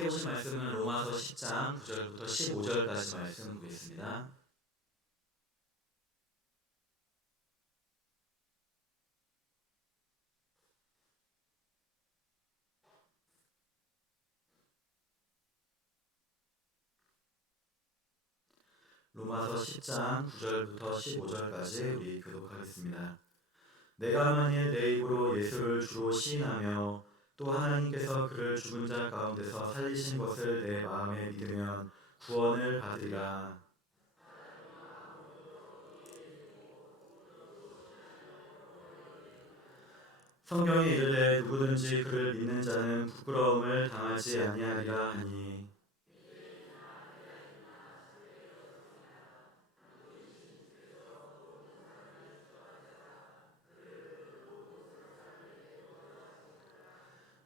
함께 보실 말씀은 로마서 10장 9절부터 15절까지 말씀 보겠습니다. 로마서 10장 9절부터 15절까지 우리 교독하겠습니다. 내가 만일 내 입으로 예수를 주로 시인하며 또 하나님께서 그를 죽은 자 가운데서 살리신 것을 내 마음에 믿으면 구원을 받으리라. 성경에 이르되 누구든지 그를 믿는 자는 부끄러움을 당하지 아니하리라 하니,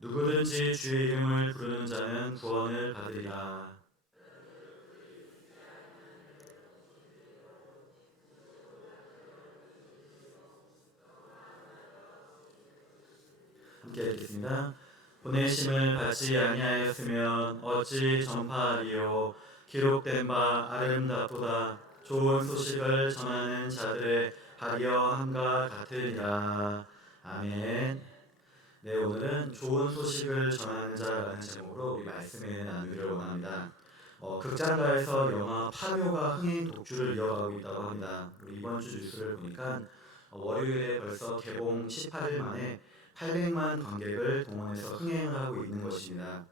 누구든지 주의 이름을 부르는 자는 구원을 받으리라. 함께 읽겠습니다. 보내심을 받지 아니하였으면 어찌 전파하리요. 기록된 바 아름답도다. 좋은 소식을 전하는 자들의 발이여함과 같으리라. 아멘. 네, 오늘은 좋은 소식을 전하는 자라는 제목으로 우리 말씀을 나누기를 원합니다. 극장가에서 영화 파묘가 흥행 독주를 이어가고 있다고 합니다. 우리 이번 주 뉴스를 보니까 월요일에 벌써 개봉 18일 만에 800만 관객을 동원해서 흥행을 하고 있는 것입니다.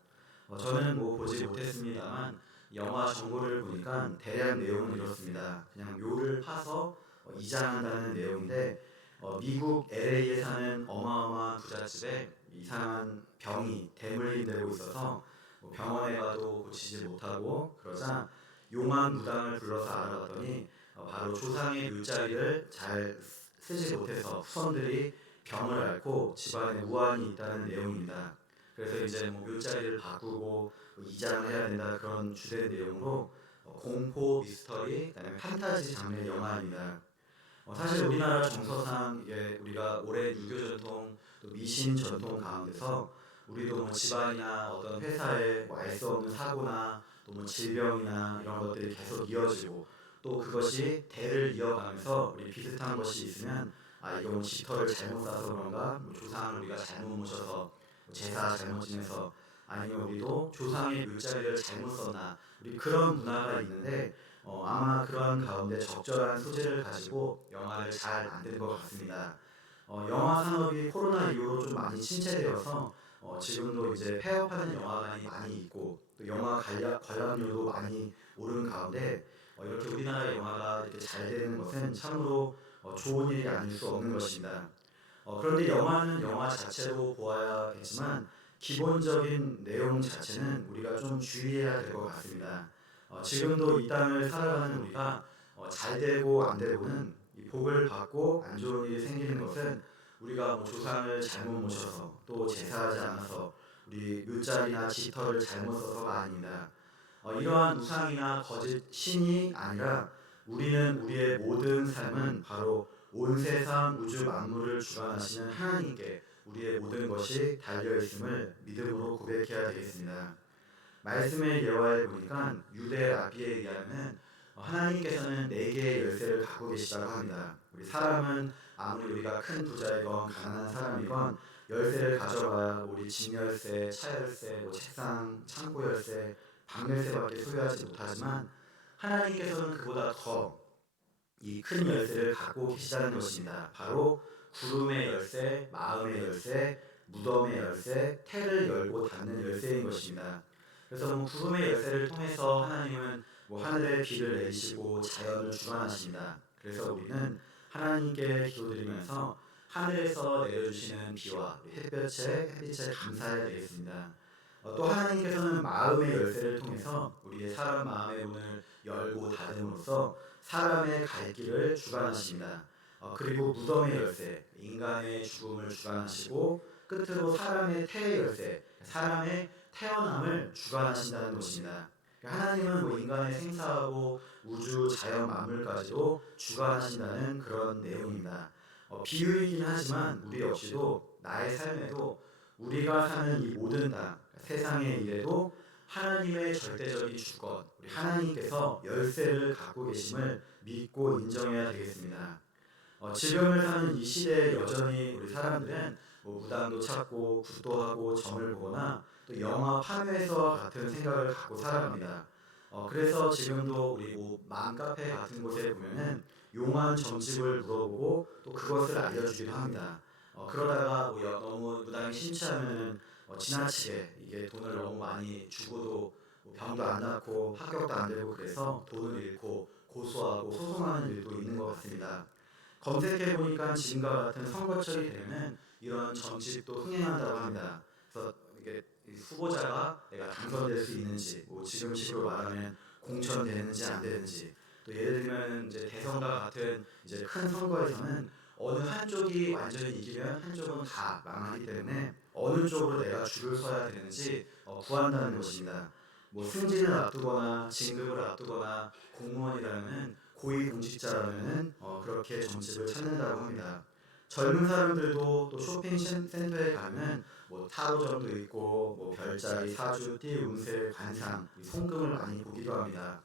저는 보지 못했습니다만 영화 정보를 보니까 대략 내용은 이렇습니다. 그냥 묘를 파서 이장한다는 내용인데, 미국 LA에 사는 어마어마한 부잣집에 이상한 병이 대물림되고 있어서 병원에 가도 고치지 못하고, 그러자 용한 무당을 불러서 알아봤더니 바로 조상의 묘자리를 잘 쓰지 못해서 후손들이 병을 앓고 집안에 우환이 있다는 내용입니다. 그래서 이제 묘자리를 바꾸고 이장을 해야 된다, 그런 주된 내용으로 공포 미스터리, 그다음에 판타지 장르의 영화입니다. 사실 우리나라 정서상 우리가 오랜 유교 전통 또 미신 전통 가운데서 우리도 집안이나 어떤 회사에 알 수 없는 사고나 또 질병이나 이런 것들이 계속 이어지고, 또 그것이 대를 이어가면서 우리 비슷한 것이 있으면 이건 깃털을 잘못 싸서 그런가, 조상을 우리가 잘못 모셔서 제사 잘못 지내서, 아니면 우리도 조상의 묘자리를 잘못 썼나, 우리 그런 문화가 있는데, 아마 그런 가운데 적절한 소재를 가지고 영화를 잘 만든 것 같습니다. 영화 산업이 코로나 이후로 좀 많이 침체되어서 지금도 이제 폐업하는 영화관이 많이 있고, 또 영화 관람료도 많이 오른 가운데 이렇게 우리나라 영화가 이렇게 잘 되는 것은 참으로 좋은 일이 아닐 수 없는 것입니다. 그런데 영화는 영화 자체로 보아야겠지만 기본적인 내용 자체는 우리가 좀 주의해야 될 것 같습니다. 지금도 이 땅을 살아가는 우리가 잘 되고 안 되고는, 이 복을 받고 안 좋은 일이 생기는 것은 우리가 조상을 잘못 모셔서 또 제사하지 않아서 우리 묘자리나 깃털을 잘못 써서가 아닙니다. 이러한 우상이나 거짓 신이 아니라 우리는 우리의 모든 삶은 바로 온 세상 우주 만물을 주관하시는 하나님께 우리의 모든 것이 달려있음을 믿음으로 고백해야 되겠습니다. 말씀의 예화에 보니까 유대 라비에 의하면 하나님께서는 4개의 열쇠를 갖고 계시다고 합니다. 우리 사람은 아무리 우리가 큰 부자이건 가난한 사람이건 열쇠를 가져봐야 우리 집 열쇠, 차 열쇠, 책상, 창고 열쇠, 방 열쇠밖에 소유하지 못하지만, 하나님께서는 그보다 더 이 큰 열쇠를 갖고 계시다는 것입니다. 바로 구름의 열쇠, 마음의 열쇠, 무덤의 열쇠, 태를 열고 닫는 열쇠인 것입니다. 그래서 구름의 열쇠를 통해서 하나님은 하늘에 비를 내리시고 자연을 주관하십니다. 그래서 우리는 하나님께 기도드리면서 하늘에서 내려주시는 비와 햇빛에 감사해야 되겠습니다. 또 하나님께서는 마음의 열쇠를 통해서 우리의 사람 마음의 문을 열고 닫음으로써 사람의 갈 길을 주관하십니다. 그리고 무덤의 열쇠, 인간의 죽음을 주관하시고, 끝으로 사람의 태의 열쇠, 사람의 태어남을 주관하신다는 것입니다. 하나님은 인간의 생사하고 우주 자연 만물까지도 주관하신다는 그런 내용입니다. 비유이긴 하지만 우리 역시도 나의 삶에도 우리가 사는 이 모든 땅, 세상의 일에도 하나님의 절대적인 주권, 우리 하나님께서 열쇠를 갖고 계심을 믿고 인정해야 되겠습니다. 지금을 사는 이 시대에 여전히 우리 사람들은 무당도 찾고 굿도 하고 점을 보거나 또 영화 판회에서와 같은 생각을 갖고 살아갑니다. 그래서 지금도 우리 맘카페 같은 곳에 보면은 용한 점집을 물어보고 또 그것을 알려주기도 합니다. 그러다가 너무 무당이 심취하면은 지나치게 이게 돈을 너무 많이 주고도 병도 안 낫고 합격도 안 되고 그래서 돈을 잃고 고소하고 소송하는 일도 있는 것 같습니다. 검색해 보니까 지금과 같은 선거철이 되면은 이런 점집도 흥행한다고 합니다. 그래서 이게 후보자가 내가 당선될 수 있는지, 지금식으로 말하면 공천되는지 안 되는지, 또 예를 들면 이제 대선과 같은 이제 큰 선거에서는 어느 한쪽이 완전히 이기면 한쪽은 다 망하기 때문에 어느 쪽으로 내가 줄을 서야 되는지 구한다는 것입니다. 승진을 앞두거나 진급을 앞두거나 공무원이라면 고위공직자라면 그렇게 점집을 찾는다고 합니다. 젊은 사람들도 또 쇼핑센터에 가면 타로점도 있고 별자리, 사주, 띠, 운세, 관상, 손금을 많이 보기도 합니다.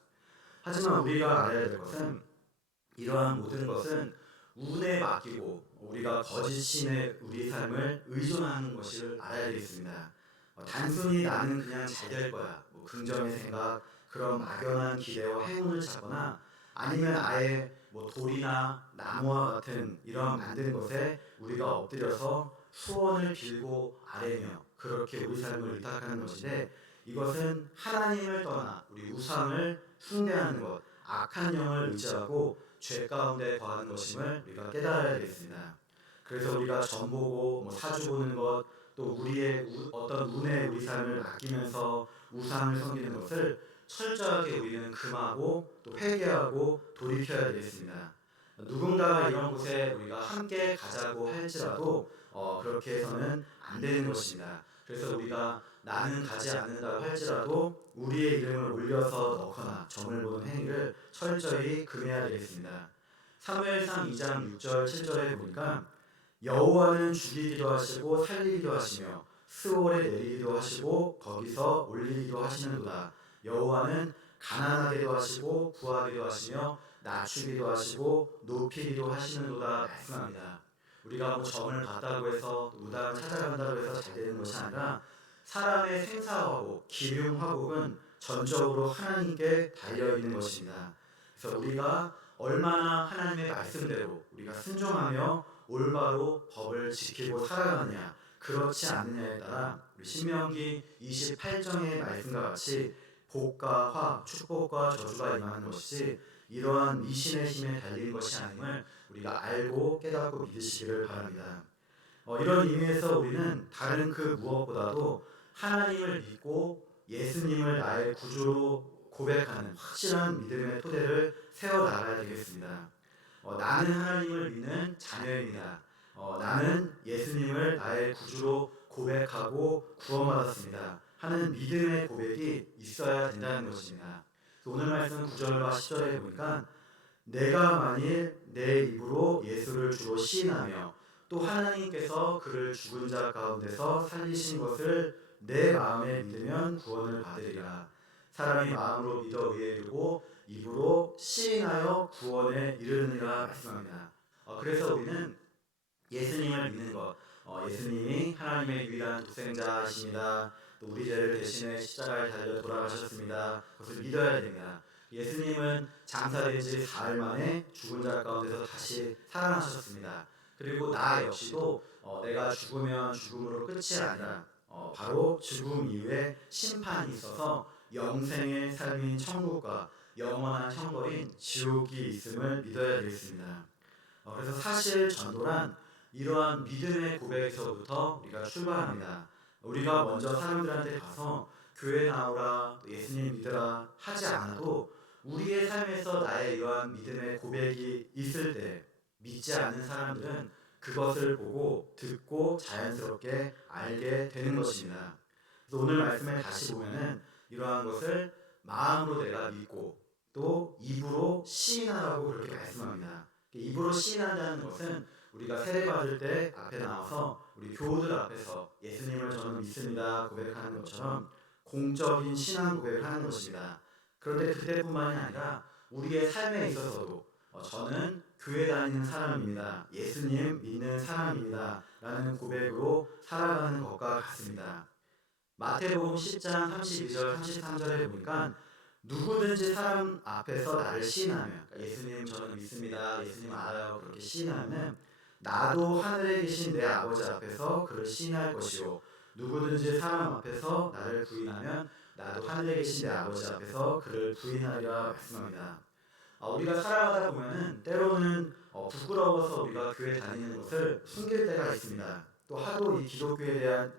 하지만 우리가 알아야 될 것은 이러한 모든 것은 운에 맡기고 우리가 거짓신에 우리 삶을 의존하는 것을 알아야 되겠습니다. 단순히 나는 그냥 잘 될 거야, 긍정의 생각, 그런 막연한 기대와 행운을 찾거나 아니면 아예 돌이나 나무와 같은 이런 만든 것에 우리가 엎드려서 소원을 빌고 아뢰며 그렇게 우리 삶을 의탁하는 것인데, 이것은 하나님을 떠나 우리 우상을 숭배하는 것, 악한 영을 의지하고 죄 가운데 거하는 것임을 우리가 깨달아야 되겠습니다. 그래서 우리가 점 보고 사주 보는 것, 또 우리의 어떤 운에 우리 삶을 맡기면서 우상을 섬기는 것을 철저하게 우리는 금하고 또 회개하고 돌이켜야 되겠습니다. 누군가가 이런 곳에 우리가 함께 가자고 할지라도 그렇게 해서는 안 되는 것입니다. 그래서 우리가 나는 가지 않는다고 할지라도 우리의 이름을 올려서 넣거나 점을 보는 행위를 철저히 금해야 되겠습니다. 사무엘상 2장 6절 7절에 보니까 여호와는 죽이기도 하시고 살리기도 하시며 스올에 내리기도 하시고 거기서 올리기도 하시는도다. 여호와는 가난하게도 하시고 부하게도 하시며 낮추기도 하시고 높이기도 하시는도다 말씀합니다. 우리가 점을 봤다고 해서 무당을 찾아간다고 해서 잘 되는 것이 아니라 사람의 생사화복, 기륭화복은 전적으로 하나님께 달려있는 것입니다. 그래서 우리가 얼마나 하나님의 말씀대로 우리가 순종하며 올바로 법을 지키고 살아가느냐, 그렇지 않느냐에 따라 우리 신명기 28장의 말씀과 같이 복과 화, 축복과 저주가 임하는 것이지 이러한 미신의 힘에 달린 것이 아님을 우리가 알고 깨닫고 믿으시기를 바랍니다. 이런 의미에서 우리는 다른 그 무엇보다도 하나님을 믿고 예수님을 나의 구주로 고백하는 확실한 믿음의 토대를 세워나가야 되겠습니다. 나는 하나님을 믿는 자녀입니다. 나는 예수님을 나의 구주로 고백하고 구원받았습니다 하는 믿음의 고백이 있어야 된다는 것입니다. 오늘 말씀 9절과 10절에 보니까 내가 만일 내 입으로 예수를 주로 시인하며 또 하나님께서 그를 죽은 자 가운데서 살리신 것을 내 마음에 믿으면 구원을 받으리라. 사람이 마음으로 믿어 의에 이르고 입으로 시인하여 구원에 이르느니라 말씀합니다. 그래서 우리는 예수님을 믿는 것, 예수님이 하나님의 유일한 독생자이십니다. 또 우리 죄를 대신해 십자가에 달려 돌아가셨습니다. 그것을 믿어야 됩니다. 예수님은 장사된 지 사흘 만에 죽은 자 가운데서 다시 살아나셨습니다. 그리고 나 역시도 내가 죽으면 죽음으로 끝이 아니라 바로 죽음 이후에 심판이 있어서 영생의 삶인 천국과 영원한 형벌인 지옥이 있음을 믿어야 되겠습니다. 그래서 사실 전도란 이러한 믿음의 고백에서부터 우리가 출발합니다. 우리가 먼저 사람들한테 가서 교회 나오라, 예수님 믿으라 하지 않아도 우리의 삶에서 나의 이러한 믿음의 고백이 있을 때 믿지 않는 사람들은 그것을 보고 듣고 자연스럽게 알게 되는 것입니다. 그래서 오늘 말씀을 다시 보면은 이러한 것을 마음으로 내가 믿고 또 입으로 시인하라고 그렇게 말씀합니다. 입으로 시인한다는 것은 우리가 세례받을 때 앞에 나와서 우리 교우들 앞에서 예수님을 저는 믿습니다 고백하는 것처럼 공적인 신앙 고백을 하는 것입니다. 그런데 그때뿐만이 아니라 우리의 삶에 있어서도 저는 교회 다니는 사람입니다. 예수님 믿는 사람입니다. 라는 고백으로 살아가는 것과 같습니다. 마태복음 10장 32절 33절에 보니까 누구든지 사람 앞에서 나를 시인하면, 그러니까 예수님 저는 믿습니다, 예수님 알아요, 그렇게 시인하면 나도 하늘에 계신 내 아버지 앞에서 그를 시인할 것이요, 누구든지 사람 앞에서 나를 부인하면 나도 하늘에 계신 내 아버지 앞에서 그를 부인하리라 말씀합니다. 우리가 살아가다 보면은 때로는 부끄러워서 우리가 교회 다니는 것을 숨길 때가 있습니다. 또 하도 이 기독교에 대한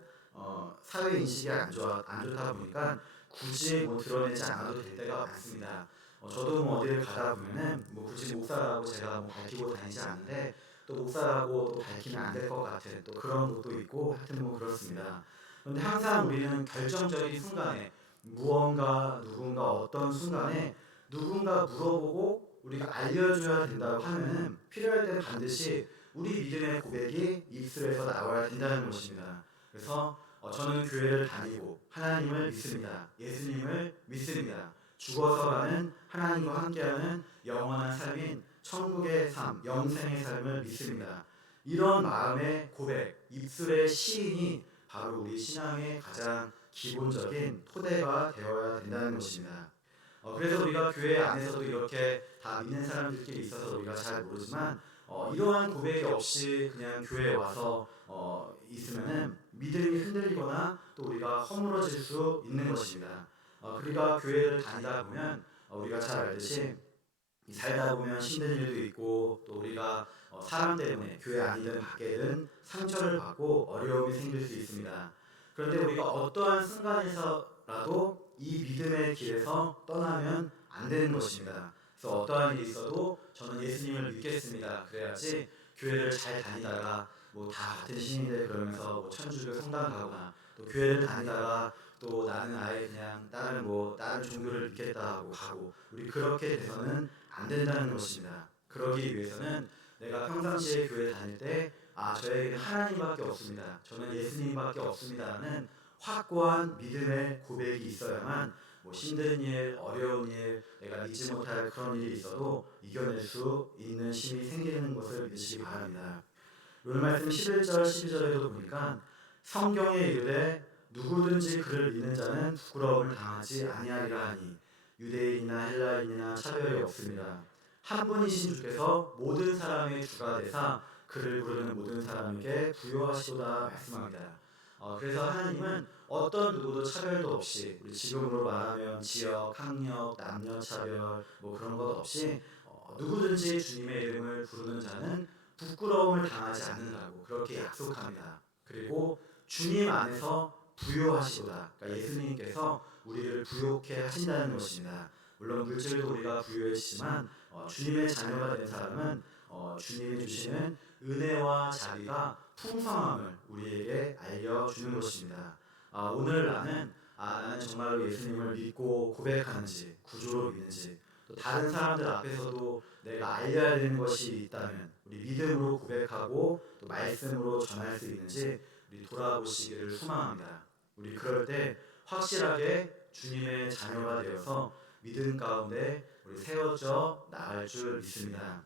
사회 인식이 안 좋다 보니까 굳이 드러내지 않아도 될 때가 많습니다. 저도 어디를 가다 보면은 굳이 목사라고 제가 밝히고 다니지 않는데 또 목사라고 또 밝히면 안 될 것 같은 또 그런 것도 있고 하여튼 그렇습니다. 그런데 항상 우리는 결정적인 순간에 무언가 누군가 어떤 순간에 누군가 물어보고 우리가 알려줘야 된다고 하면은 필요할 때는 반드시 우리 믿음의 고백이 입술에서 나와야 된다는 것입니다. 그래서 저는 교회를 다니고 하나님을 믿습니다. 예수님을 믿습니다. 죽어서 가는 하나님과 함께하는 영원한 삶인 천국의 삶, 영생의 삶을 믿습니다. 이런 마음의 고백, 입술의 시인이 바로 우리 신앙의 가장 기본적인 토대가 되어야 된다는 것입니다. 그래서 우리가 교회 안에서도 이렇게 다 믿는 사람들끼리 있어서 우리가 잘 모르지만 이러한 고백이 없이 그냥 교회에 와서 있으면은 믿음이 흔들리거나 또 우리가 허물어질 수 있는 것입니다. 우리가 교회를 다니다 보면 우리가 잘 알듯이 살다 보면 힘든 일도 있고 또 우리가 사람 때문에 교회 안이든 밖에든 상처를 받고 어려움이 생길 수 있습니다. 그런데 우리가 어떠한 순간에서라도 이 믿음의 길에서 떠나면 안 되는 것입니다. 그래서 어떠한 일이 있어도 저는 예수님을 믿겠습니다. 그래야지 교회를 잘 다니다가 다 같은 신인들 그러면서 천주교 성당 가거나 또 교회를 다니다가 또 나는 아예 그냥 다른 종교를 믿겠다 하고 가고 우리 그렇게 돼서는 안 된다는 것입니다. 그러기 위해서는 내가 평상시에 교회 다닐 때 저에게는 하나님밖에 없습니다. 저는 예수님밖에 없습니다는 확고한 믿음의 고백이 있어야만 힘든 일, 어려운 일, 내가 믿지 못할 그런 일이 있어도 이겨낼 수 있는 힘이 생기는 것을 믿으시기 바랍니다. 오늘 말씀 11절, 12절에도 보니까 성경에 이르되 누구든지 그를 믿는 자는 부끄러움을 당하지 아니하리라 하니 유대인이나 헬라인이나 차별이 없습니다. 한 분이신 주께서 모든 사람의 주가 되사 그를 부르는 모든 사람에게 부요하시도다 말씀합니다. 그래서 하나님은 어떤 누구도 차별도 없이 우리 지금으로 말하면 지역, 학력, 남녀 차별 그런 것 없이 누구든지 주님의 이름을 부르는 자는 부끄러움을 당하지 않는다고 그렇게 약속합니다. 그리고 주님 안에서 부요하시도다. 그러니까 예수님께서 우리를 부요케 하신다는 것입니다. 물론 물질도 우리가 부요해지지만 주님의 자녀가 된 사람은 주님이 주시는 은혜와 자비가 풍성함을 우리에게 알려주는 것입니다. 오늘 나는 정말로 예수님을 믿고 고백하는지 구주로 믿는지 또 다른 사람들 앞에서도 내가 알려야 되는 것이 있다면 우리 믿음으로 고백하고 또 말씀으로 전할 수 있는지 우리 돌아보시기를 소망합니다. 우리 그럴 때 확실하게 주님의 자녀가 되어서 믿음 가운데 우리 세워져 나갈 줄 믿습니다.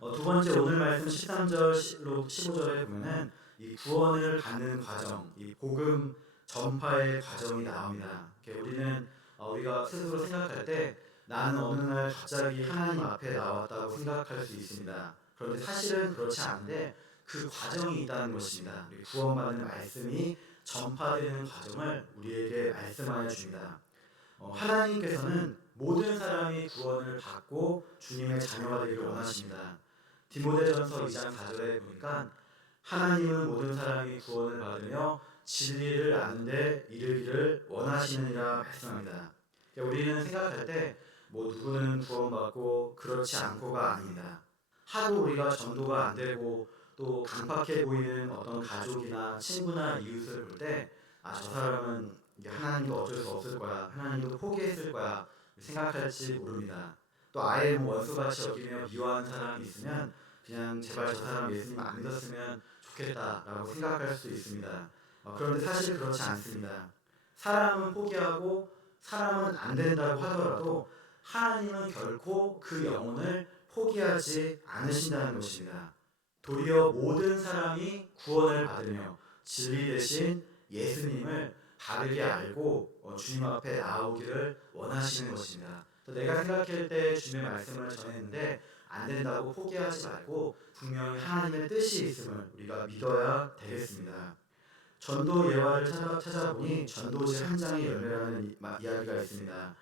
두 번째 오늘 말씀 13절로 15절에 보면은 이 구원을 받는 과정, 이 복음 전파의 과정이 나옵니다. 우리는 우리가 스스로 생각할 때 나는 어느 날 갑자기 하나님 앞에 나왔다고 생각할 수 있습니다. 그런데 사실은 그렇지 않은데 그 과정이 있다는 것입니다. 우리 구원받는 말씀이 전파되는 과정을 우리에게 말씀하여 줍니다. 하나님께서는 모든 사람이 구원을 받고 주님의 자녀가 되기를 원하십니다. 디모데전서 2장 4절에 보니까 하나님은 모든 사람이 구원을 받으며 진리를 아는데 이르기를 원하시느니라 말씀합니다. 우리는 생각할 때 누구는 구원받고 그렇지 않고가 아닙니다. 하도 우리가 전도가 안 되고 또 강팍해 보이는 어떤 가족이나 친구나 이웃을 볼 때 저 사람은 하나님도 어쩔 수 없을 거야, 하나님도 포기했을 거야 생각할지 모릅니다. 또 아예 원수같이 여기며 미워하는 사람이 있으면 그냥 제발 저 사람 예수님 안 믿었으면 좋겠다라고 생각할 수도 있습니다. 그런데 사실 그렇지 않습니다. 사람은 포기하고 사람은 안 된다고 하더라도 하나님은 결코 그 영혼을 포기하지 않으신다는 것입니다. 도리어 모든 사람이 구원을 받으며 진리 되신 예수님을 바르게 알고 주님 앞에 나오기를 원하시는 것입니다. 내가 생각할 때 주님의 말씀을 전했는데 안 된다고 포기하지 말고 분명히 하나님의 뜻이 있음을 우리가 믿어야 되겠습니다. 전도 예화를 찾아보니 전도지 한 장의 열매라는 이야기가 있습니다.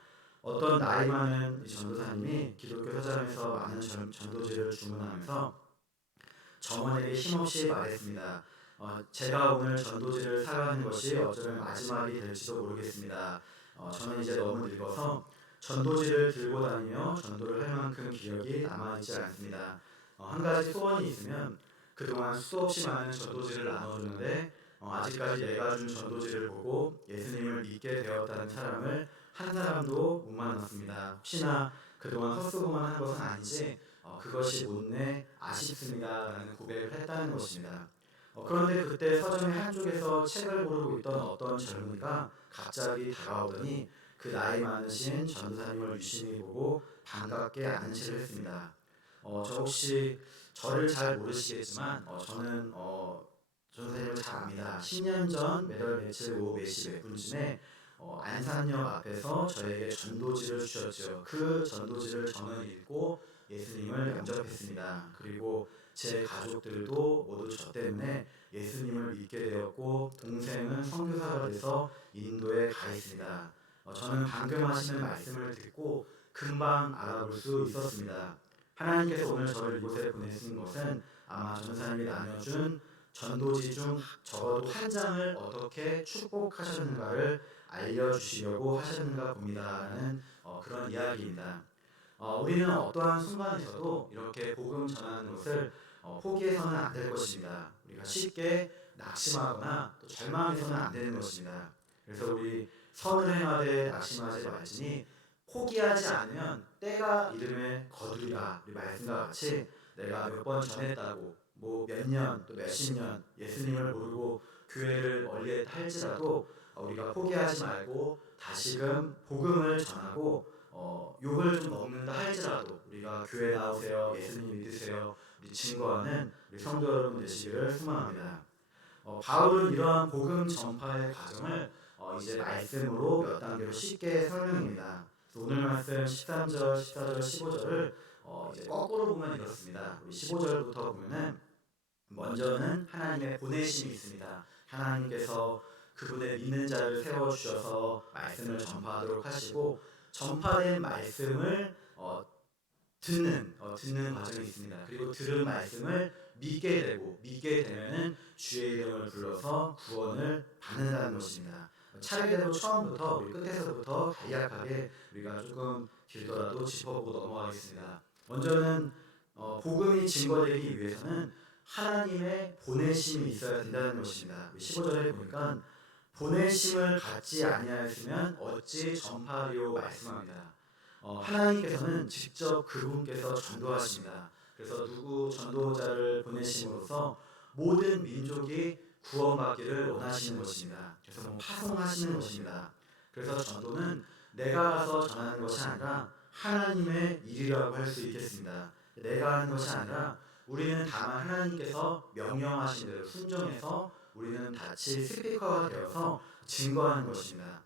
어떤 나이 많은 전도사님이 기독교 서점에서 많은 전도지를 주문하면서 점원에게 힘없이 말했습니다. 제가 오늘 전도지를 사가는 것이 어쩌면 마지막이 될지도 모르겠습니다. 저는 이제 너무 늙어서 전도지를 들고 다니며 전도를 할 만큼 기력이 남아있지 않습니다. 한 가지 소원이 있으면 그동안 수도 없이 많은 전도지를 나눠주는데 아직까지 내가 준 전도지를 보고 예수님을 믿게 되었다는 사람을 한 사람도 못 만났습니다. 혹시나 그동안 헛수고만 한 것은 아닌지 그것이 못내 아쉽습니다 라는 고백을 했다는 것입니다. 그런데 그때 서점의 한쪽에서 책을 고르고 있던 어떤 젊은이가 갑자기 다가오더니 그 나이 많으신 전도사님을 유심히 보고 반갑게 아는 체를 했습니다. 저 혹시 저를 잘 모르시겠지만 저는 전도사님을 잘 압니다. 10년 전 매달 며칠 오후 몇 시 몇 분쯤에 안산역 앞에서 저에게 전도지를 주셨죠. 그 전도지를 저는 읽고 예수님을 영접했습니다. 그리고 제 가족들도 모두 저 때문에 예수님을 믿게 되었고 동생은 선교사가 돼서 인도에 가 있습니다. 저는 방금 하시는 말씀을 듣고 금방 알아볼 수 있었습니다. 하나님께서 오늘 저를 이곳에 보내신 것은 아마 전사님이 나눠준 전도지 중 적어도 한 장을 어떻게 축복하셨는가를 알려주시려고 하셨는가 봅니다라는 그런 이야기입니다. 우리는 어떠한 순간에서도 이렇게 복음 전하는 것을 포기해서는 안 될 것입니다. 우리가 쉽게 낙심하거나 또 절망해서는 안 되는 것입니다. 그래서 우리 선을 행하되 낙심하지 말지니 포기하지 않으면 때가 이름에 거두리라. 우리 말씀과 같이 내가 몇 번 전했다고 뭐 몇 년 또 몇십 년 예수님을 모르고 교회를 멀리했다 할지라도 우리가 포기하지 말고 다시금 복음을 전하고 욕을 좀 먹는다 할지라도 우리가 교회 나오세요, 예수님 믿으세요, 우리 증거하는 우리 성도 여러분 되시기를 소망합니다. 바울은 이러한 복음 전파의 과정을 이제 말씀으로 몇 단계로 쉽게 설명합니다. 오늘 말씀 13절, 14절, 15절을 이제 거꾸로 보면 이렇습니다. 우리 15절부터 보면은 먼저는 하나님의 보내심이 있습니다. 하나님께서 그분의 믿는 자를 세워주셔서 말씀을 전파하도록 하시고 전파된 말씀을 듣는 과정이 있습니다. 그리고 들은 말씀을 믿게 되면은 주의 이름을 불러서 구원을 받는다는 것입니다. 차례대로 처음부터 우리 끝에서부터 간략하게 우리가 조금 길더라도 짚어보고 넘어가겠습니다. 먼저는 복음이 증거되기 위해서는 하나님의 보내심이 있어야 된다는 것입니다. 15절에 보니까 보내심을 받지 아니하였으면 어찌 전파하리요 말씀합니다. 하나님께서는 직접 그분께서 전도하십니다. 그래서 누구 전도자를 보내심으로써 모든 민족이 구원받기를 원하시는 것입니다. 그래서 파송하시는 것입니다. 그래서 전도는 내가 가서 전하는 것이 아니라 하나님의 일이라고 할 수 있겠습니다. 내가 하는 것이 아니라 우리는 다만 하나님께서 명령하신 대로 순종해서 우리는 같이 스피커가 되어서 증거하는 것입니다.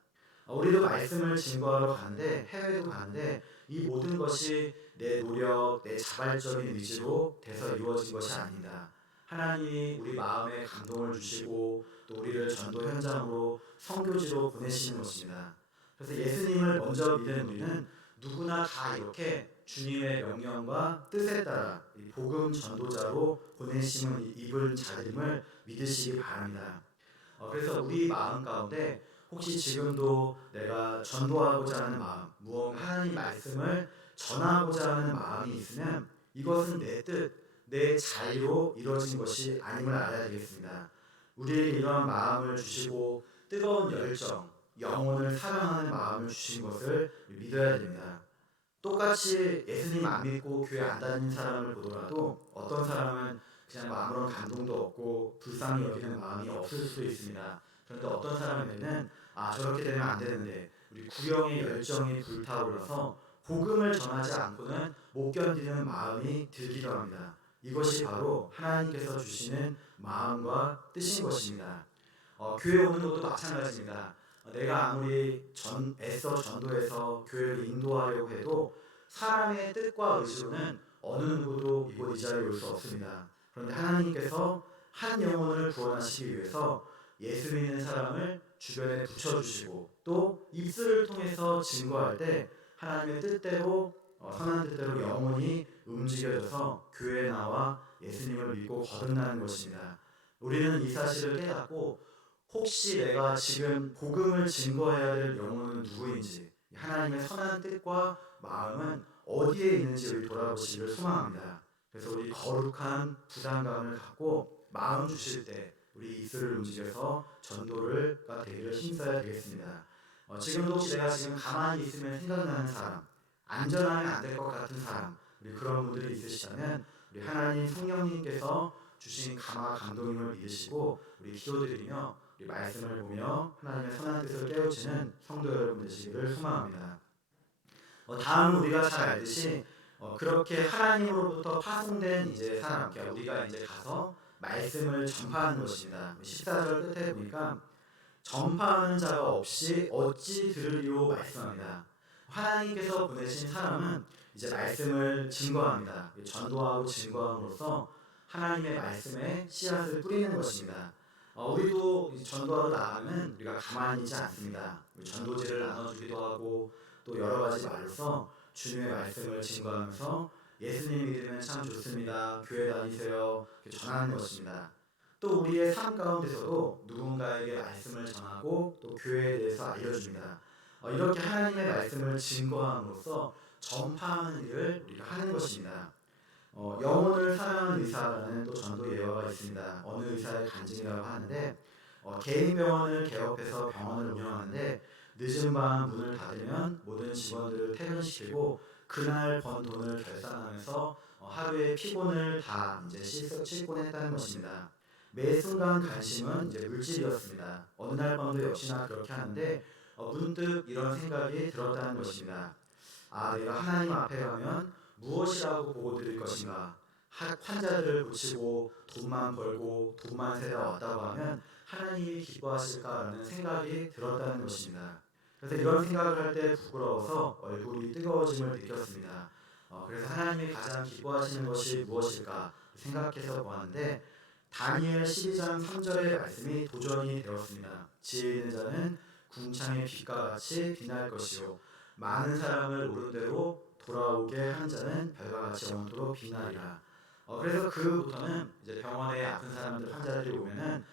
우리도 말씀을 증거하러 가는데 해외도 가는데 이 모든 것이 내 노력, 내 자발적인 의지로 돼서 이루어진 것이 아닙니다. 하나님이 우리 마음에 감동을 주시고 또 우리를 전도 현장으로 선교지로 보내시는 것입니다. 그래서 예수님을 먼저 믿는 우리는 누구나 다 이렇게 주님의 명령과 뜻에 따라 복음 전도자로 보내심을 입은 자임을 믿으시기 바랍니다. 그래서 우리 마음 가운데 혹시 지금도 내가 전도하고자 하는 마음, 무언가 하나님 말씀을 전하고자 하는 마음이 있으면 이것은 내 뜻, 내 자유로 이루어진 것이 아님을 알아야 되겠습니다. 우리에게 이러한 마음을 주시고 뜨거운 열정, 영혼을 사랑하는 마음을 주신 것을 믿어야 됩니다. 똑같이 예수님 안 믿고 교회 안 다니는 사람을 보더라도 어떤 사람은 그냥 아무런 감동도 없고 불쌍히 여기는 마음이 없을 수도 있습니다. 그런데 어떤 사람에게는 저렇게 되면 안 되는데 우리 구령의 열정이 불타올라서 복음을 전하지 않고는 못 견디는 마음이 들기도 합니다. 이것이 바로 하나님께서 주시는 마음과 뜻인 것입니다. 교회 오는 것도 마찬가지입니다. 내가 아무리 애써 전도해서 교회를 인도하려고 해도 사람의 뜻과 의지로는 어느 누구도 이곳 이 자리에 올 수 없습니다. 그런데 하나님께서 한 영혼을 구원하시기 위해서 예수 믿는 사람을 주변에 붙여주시고 또 입술을 통해서 증거할 때 하나님의 뜻대로 선한 뜻대로 영혼이 움직여져서 교회에 나와 예수님을 믿고 거듭나는 것입니다. 우리는 이 사실을 깨닫고 혹시 내가 지금 복음을 증거해야 될 영혼은 누구인지 하나님의 선한 뜻과 마음은 어디에 있는지 우리 돌아보시기를 소망합니다. 그래서 우리 거룩한 부담감을 갖고 마음 주실 때 우리 입술을 움직여서 전도가 되기를 힘써야 되겠습니다. 지금도 혹시 내가 지금 가만히 있으면 생각나는 사람, 안전하면 안 될 것 같은 사람, 우리 그런 분들이 있으시다면 우리 하나님 성령님께서 주신 감화 감동임을 믿으시고 우리 기도드리며 우리 말씀을 보며 하나님의 선한 뜻을 깨우치는 성도 여러분 되시기를 소망합니다. 다음 우리가 잘 알듯이 그렇게 하나님으로부터 파송된 이제 사람, 그러니까 우리가 이제 가서 말씀을 전파하는 것입니다. 14절 끝에 보니까 전파하는 자가 없이 어찌 들으리오 말씀합니다. 하나님께서 보내신 사람은 이제 말씀을 증거합니다. 전도하고 증거함으로써 하나님의 말씀에 씨앗을 뿌리는 것입니다. 우리도 전도하러 나가면 우리가 가만히 있지 않습니다. 전도지를 나눠주기도 하고 또 여러 가지 말로써 주님의 말씀을 증거하면서 예수님 믿으면 참 좋습니다. 교회 다니세요. 전하는 것입니다. 또 우리의 삶 가운데서도 누군가에게 말씀을 전하고 또 교회에 대해서 알려줍니다. 이렇게 하나님의 말씀을 증거함으로써 전파하는 일을 우리가 하는 것입니다. 영혼을 사랑하는 의사라는 또 전도 예화가 있습니다. 어느 의사의 간증이라고 하는데 개인 병원을 개업해서 병원을 운영하는데 늦은 밤 문을 닫으면 모든 직원들을 퇴근시키고 그날 번 돈을 결산하면서 하루의 피곤을 다 이제 씻곤 했다는 것입니다. 매 순간 관심은 이제 물질이었습니다. 어느 날 밤도 역시나 그렇게 하는데 문득 이런 생각이 들었다는 것입니다. 내가 하나님 앞에 가면 무엇이라고 보고 드릴 것인가? 환자들을 고치고 돈만 벌고 돈만 세다 왔다고 하면 하나님이 기뻐하실까라는 생각이 들었다는 것입니다. 그래서 이런 생각을 할 때 부끄러워서 얼굴이 뜨거워짐을 느꼈습니다. 그래서 하나님이 가장 기뻐하시는 것이 무엇일까 생각해서 보았는데 다니엘 12장 3절의 말씀이 도전이 되었습니다. 지혜 있는 자는 궁창의 빛과 같이 빛날 것이요 많은 사람을 옳은 대로 돌아오게 한 자는 별과 같이 영원토록 빛나리라. 그래서 그부터는 이제 병원에 아픈 사람들 환자들이 오면은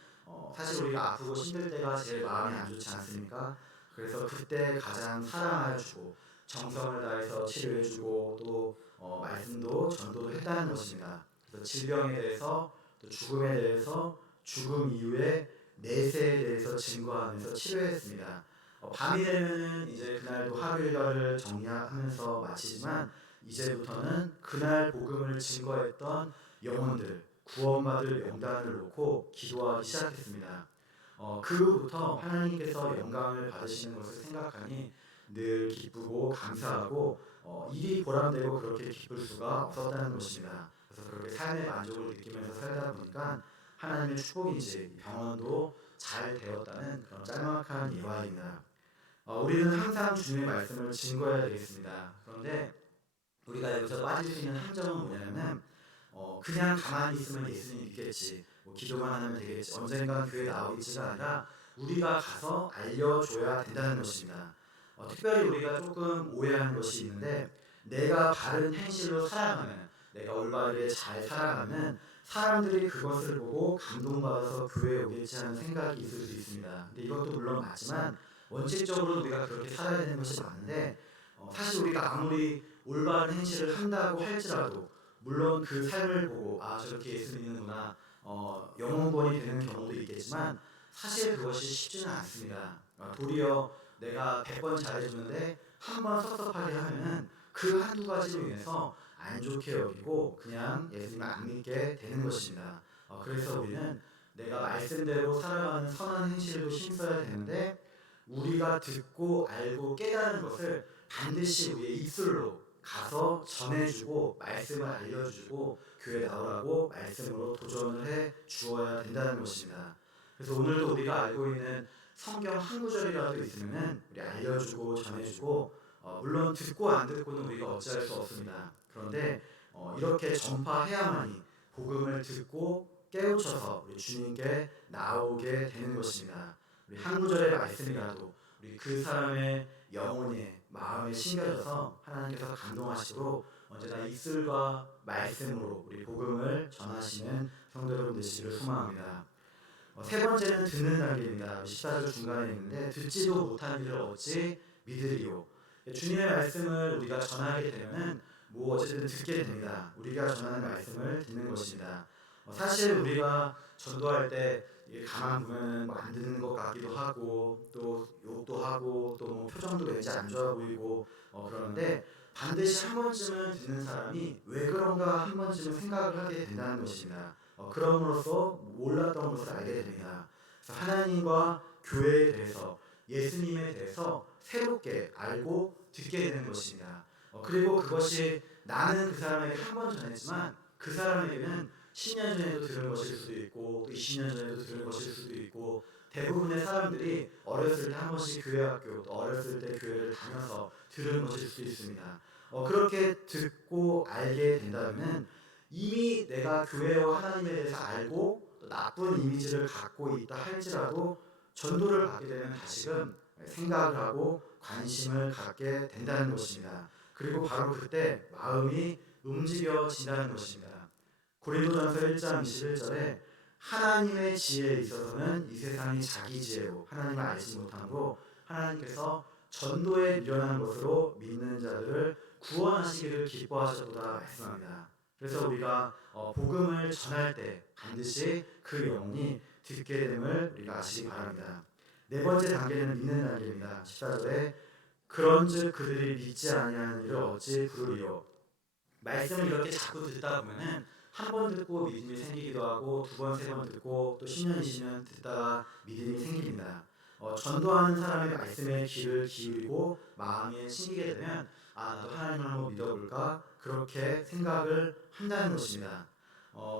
사실 우리가 아프고 힘들 때가 제일 마음이 안 좋지 않습니까? 그래서 그때 가장 사랑하여주고 정성을 다해서 치료해주고 또 말씀도 전도도 했다는 것입니다. 그래서 질병에 대해서 또 죽음에 대해서 죽음 이후에 내세에 대해서 증거하면서 치료했습니다. 밤이 되면은 이제 그날도 하루 일과를 정리하면서 마치지만 이제부터는 그날 복음을 증거했던 영혼들 구원받을 명단을 놓고 기도하기 시작했습니다. 그로부터 하나님께서 영광을 받으시는 것을 생각하니 늘 기쁘고 감사하고 일이 보람되고 그렇게 기쁠 수가 없었다는 것입니다. 그래서 그렇게 삶의 만족을 느끼면서 살다 보니까 하나님의 축복인지 병원도 잘 되었다는 그런 짤막한 예화입니다. 우리는 항상 주님의 말씀을 증거해야 되겠습니다. 그런데 우리가 여기서 빠질 수 있는 함정은 뭐냐면 그냥 가만히 있으면 예수님 믿겠지, 기도만 하면 되겠지, 언젠가 교회 나오겠지가 아니라 우리가 가서 알려줘야 된다는 것입니다. 특별히 우리가 조금 오해하는 것이 있는데 내가 바른 행실로 살아가면 내가 올바르게 잘 살아가면 사람들이 그것을 보고 감동받아서 교회에 오겠지 하는 생각이 있을 수 있습니다. 근데 이것도 물론 맞지만 원칙적으로 우리가 그렇게 살아야 되는 것이 맞는데 사실 우리가 아무리 올바른 행실을 한다고 할지라도 물론 그 삶을 보고 저렇게 예수 믿는구나 영혼권이 되는 경우도 있겠지만 사실 그것이 쉽지는 않습니다. 도리어 내가 100번 잘해주는데 한 번 섭섭하게 하면은 그 한두 가지로 인해서 안 좋게 여기고 그냥 예수님을 안 믿게 되는 것입니다. 그래서 우리는 내가 말씀대로 살아가는 선한 행실도 힘써야 되는데 우리가 듣고 알고 깨달은 것을 반드시 우리의 입술로 가서 전해주고 말씀을 알려주고 교회 나오라고 말씀으로 도전을 해 주어야 된다는 것입니다. 그래서 오늘도 우리가 알고 있는 성경 한 구절이라도 있으면 우리 알려주고 전해주고 물론 듣고 안 듣고는 우리가 어찌할 수 없습니다. 그런데 이렇게 전파해야만이 복음을 듣고 깨우쳐서 우리 주님께 나오게 되는 것입니다. 우리 한 구절의 말씀이라도 우리 그 사람의 영혼에 마음에 심겨져서 하나님께서 감동하시도록 언제나 입술과 말씀으로 우리 복음을 전하시는 성도 여러분 되시기를 소망합니다. 세 번째는 듣는 단계입니다. 14절 중간에 있는데 듣지도 못한 이를 어찌 믿으리요. 주님의 말씀을 우리가 전하게 되면은 어쨌든 듣게 됩니다. 우리가 전하는 말씀을 듣는 것입니다. 사실 우리가 전도할 때 가만 보면 안 듣는 것 같기도 하고 또 욕도 하고 또 표정도 왠지 안 좋아 보이고 그러는데 반드시 한 번쯤은 듣는 사람이 왜 그런가 한 번쯤은 생각을 하게 된다는 것입니다. 그럼으로써 몰랐던 것을 알게 됩니다. 그래서 하나님과 교회에 대해서 예수님에 대해서 새롭게 알고 듣게 되는 것입니다. 그리고 그것이 나는 그 사람에게 한 번 전했지만 그 사람에게는 10년 전에도 들은 것일 수도 있고 또 20년 전에도 들은 것일 수도 있고 대부분의 사람들이 어렸을 때 한 번씩 교회 학교 또 어렸을 때 교회를 다녀서 들은 것일 수도 있습니다. 그렇게 듣고 알게 된다면 이미 내가 교회와 하나님에 대해서 알고 또 나쁜 이미지를 갖고 있다 할지라도 전도를 받게 되면 다시금 생각을 하고 관심을 갖게 된다는 것입니다. 그리고 바로 그때 마음이 움직여진다는 것입니다. 고린도전서 1장 21절에 하나님의 지혜에 있어서는 이 세상이 자기 지혜로 하나님을 알지 못함으로 하나님께서 전도에 미련한 것으로 믿는 자들을 구원하시기를 기뻐하셨도다 말씀합니다. 그래서 우리가 복음을 전할 때 반드시 그 영혼이 듣게 됨을 우리가 아시기 바랍니다. 네 번째 단계는 믿는 단계입니다. 14절에 그런즉 그들이 믿지 아니하는 일을 어찌 부르리요. 말씀을 이렇게 자꾸 듣다 보면은 한 번 듣고 믿음이 생기기도 하고 두 번, 세 번 듣고 또 10년, 20년 듣다가 믿음이 생깁니다. 전도하는 사람의 말씀에 귀를 기울이고 마음에 심기게 되면 나도 하나님을 한번 믿어볼까 그렇게 생각을 한다는 것입니다.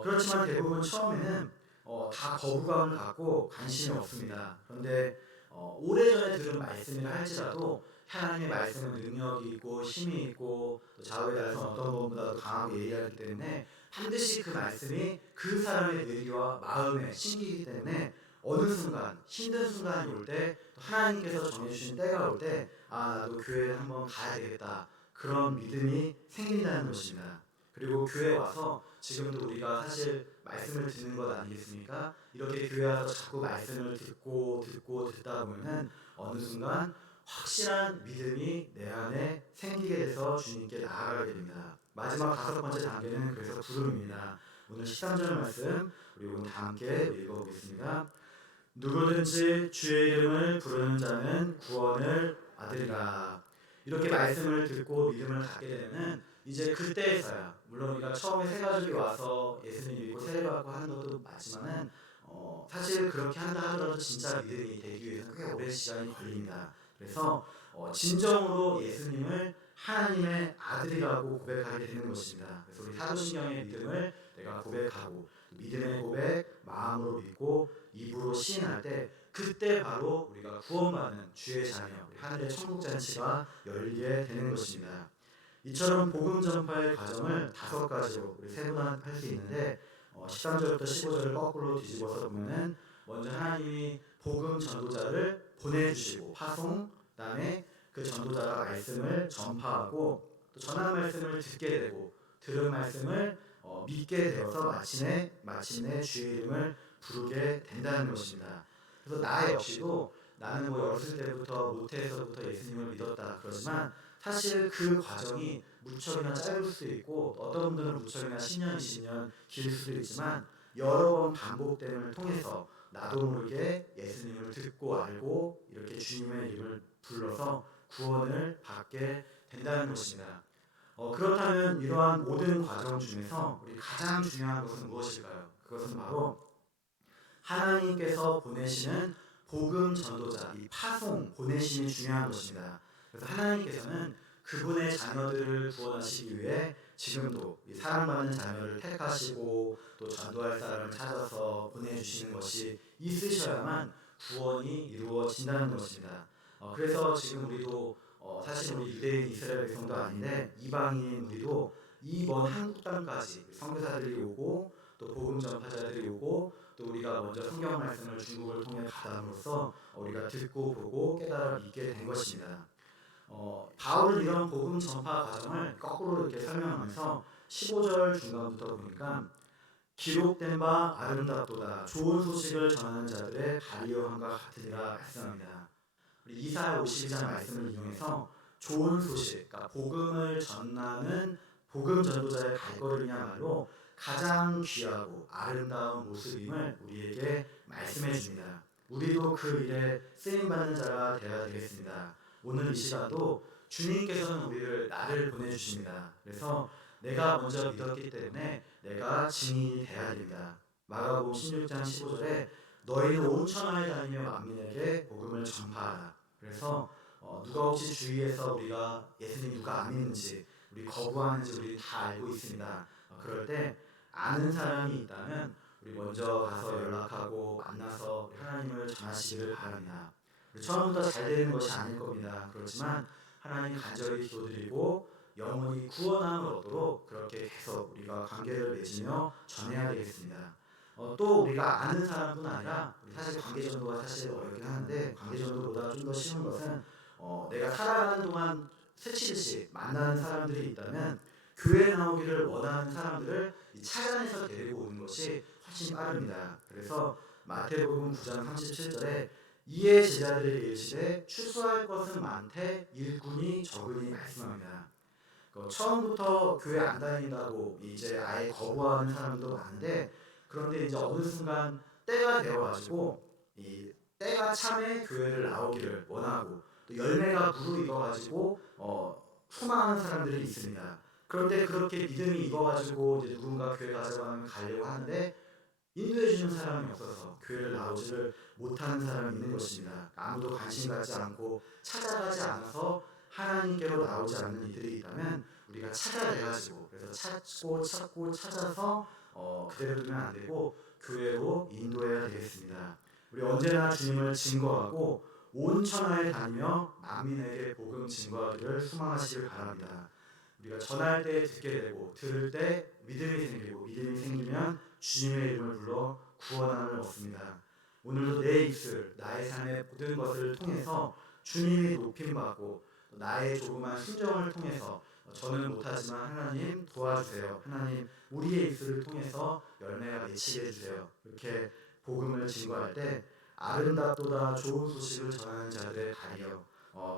그렇지만 대부분 처음에는 다 거부감을 갖고 관심이 없습니다. 그런데 오래전에 들은 말씀이라 할지라도 하나님의 말씀은 능력이 있고 힘이 있고 또 좌우에 달해서 어떤 것보다도 강하고 예리하기 때문에 반드시 그 말씀이 그 사람의 뇌리와 마음에 심기기 때문에 어느 순간 힘든 순간이 올 때 하나님께서 정해주신 때가 올 때 나도 교회에 한번 가야 되겠다 그런 믿음이 생긴다는 것입니다. 그리고 교회 와서 지금도 우리가 사실 말씀을 듣는 것 아니겠습니까? 이렇게 교회 와서 자꾸 말씀을 듣고 듣다 보면은 어느 순간 확실한 믿음이 내 안에 생기게 돼서 주님께 나아가게 됩니다. 마지막 다섯 번째 단계는 그래서 부름입니다. 오늘 13절 말씀 우리 오늘 다 함께 읽어보겠습니다. 누구든지 주의 이름을 부르는 자는 구원을 받으리라. 이렇게 말씀을 듣고 믿음을 갖게 되면 이제 그때에서야 물론 우리가 처음에 새 가족이 와서 예수님 믿고 세례받고 하는 것도 맞지만은 사실 그렇게 한다 하더라도 진짜 믿음이 되기 위해서는 꽤 오랜 시간이 걸립니다. 그래서 진정으로 예수님을 하나님의 아들이라고 고백하게 되는 것입니다. 그래서 우리 사도신경의 믿음을 내가 고백하고 믿음의 고백, 마음으로 믿고 입으로 시인할 때 그때 바로 우리가 구원받는 주의 자녀, 하늘의 천국 잔치가 열리게 되는 것입니다. 이처럼 복음 전파의 과정을 5가지로 우리 세분할 수 있는데 13절부터 15절을 거꾸로 뒤집어서 보면은 먼저 하나님이 복음 전도자를 보내주시고 파송, 그다음에 그 전도자가 말씀을 전파하고 또 전한 말씀을 듣게 되고 들은 말씀을 믿게 되어서 마침내 주의 이름을 부르게 된다는 것입니다. 그래서 나 역시도 나는 어렸을 때부터 모태에서부터 예수님을 믿었다 그러지만 사실 그 과정이 무척이나 짧을 수도 있고 어떤 분들은 무척이나 10년, 20년 길 수도 있지만 여러 번 반복됨을 통해서 나도 모르게 예수님을 듣고 알고 이렇게 주님의 이름을 불러서 구원을 받게 된다는 것입니다. 그렇다면 이러한 모든 과정 중에서 우리 가장 중요한 것은 무엇일까요? 그것은 바로 하나님께서 보내시는 복음 전도자, 이 파송, 보내심이 중요한 것입니다. 그래서 하나님께서는 그분의 자녀들을 구원하시기 위해 지금도 이 사랑받는 자녀를 택하시고 또 전도할 사람을 찾아서 보내주시는 것이 있으셔야만 구원이 이루어진다는 것입니다. 그래서 지금 우리도 사실 우리 유대인 이스라엘 백성도 아닌데 이방인 우리도 이 먼 한국 땅까지 선교사들이 오고 또 복음 전파자들이 오고 또 우리가 먼저 성경 말씀을 중국을 통해 받아함으로써 우리가 듣고 보고 깨달아 믿게 된 것입니다. 바울은 이런 복음 전파 과정을 거꾸로 이렇게 설명하면서 15절 중간부터 보니까 기록된 바 아름답도다 좋은 소식을 전하는 자들의 발효함과 같으리라 말씀합니다. 우리 이사야 52장 말씀을 인용해서 좋은 소식, 그러니까 복음을 전하는 복음 전도자의 발걸음이야말로 가장 귀하고 아름다운 모습임을 우리에게 말씀해 줍니다. 우리도 그 일에 쓰임받는 자가 되어야 되겠습니다. 오늘 이 시간도 주님께서는 우리를 나를 보내주십니다. 그래서 내가 먼저 믿었기 때문에 내가 증인이 되어야 됩니다. 마가복음 16장 15절에 너희는 온 천하에 다니며 만민에게 복음을 전파하라. 그래서 누가 혹시 주위에서 우리가 예수님 누가 안 믿는지 우리 거부하는지 우리 다 알고 있습니다. 그럴 때 아는 사람이 있다면 우리 먼저 가서 연락하고 만나서 하나님을 전하시기를 바랍니다. 처음부터 잘 되는 것이 아닐 겁니다. 그렇지만 하나님 간절히 기도드리고 영혼이 구원함을 얻도록 그렇게 계속 우리가 관계를 맺으며 전해야 되겠습니다. 또 우리가 아는 사람뿐 아니라 사실 관계전도가 사실 어렵긴 하는데 관계전도보다 좀 더 쉬운 것은 내가 살아가는 동안 스치듯이 만나는 사람들이 있다면 교회 나오기를 원하는 사람들을 찾아내서 데리고 오는 것이 훨씬 빠릅니다. 그래서 마태복음 9장 37절에 이에 제자들에게 이르시되 추수할 것은 많되 일꾼이 적으니 말씀합니다. 처음부터 교회 안 다닌다고 이제 아예 거부하는 사람도 많은데 그런데 이제 어느 순간 때가 되어가지고 이 때가 참에 교회를 나오기를 원하고 또 열매가 무르익어가지고 소망하는 사람들이 있습니다. 그런데 그렇게 믿음이 익어가지고 이제 누군가 교회 가자고 가려고 하는데 인도해주는 사람이 없어서 교회를 나오지를 못하는 사람이 있는 것입니다. 아무도 관심 갖지 않고 찾아가지 않아서 하나님께로 나오지 않는 이들이 있다면 우리가 찾아내가지고 그래서 찾고 찾아서 그대로 두면 안 되고 교회로 인도해야 되겠습니다. 우리 언제나 주님을 증거하고 온 천하에 다니며 만민에게 복음 증거하기를 소망하시길 바랍니다. 우리가 전할 때 듣게 되고 들을 때 믿음이 생기고 믿음이 생기면 주님의 이름을 불러 구원함을 얻습니다. 오늘도 내 입술, 나의 삶의 모든 것을 통해서 주님이 높임받고 나의 조그만 순정을 통해서 저는 못하지만 하나님 도와주세요. 하나님 우리의 입술을 통해서 열매가 맺히게 해주세요. 이렇게 복음을 증거할 때 아름답도다 좋은 소식을 전하는 자들의 발이요.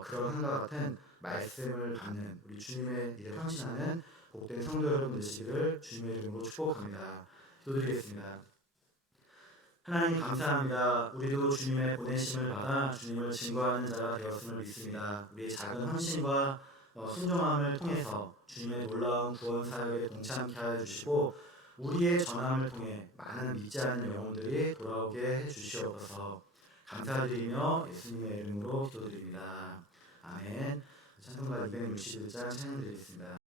그런 한과 같은 말씀을 받는 우리 주님의 일에 헌신하는 복된 성도 여러분 되시기를 주님의 이름으로 축복합니다. 기도드리겠습니다. 하나님 감사합니다. 우리도 주님의 보내심을 받아 주님을 증거하는 자가 되었음을 믿습니다. 우리의 작은 헌신과 순종함을 통해서 주님의 놀라운 구원 사역에 동참케 하여 주시고 우리의 전함을 통해 많은 믿지 않는 영혼들이 돌아오게 해 주시옵소서. 감사드리며 예수님의 이름으로 기도드립니다. 아멘. 찬송가 261장 찬양드리겠습니다.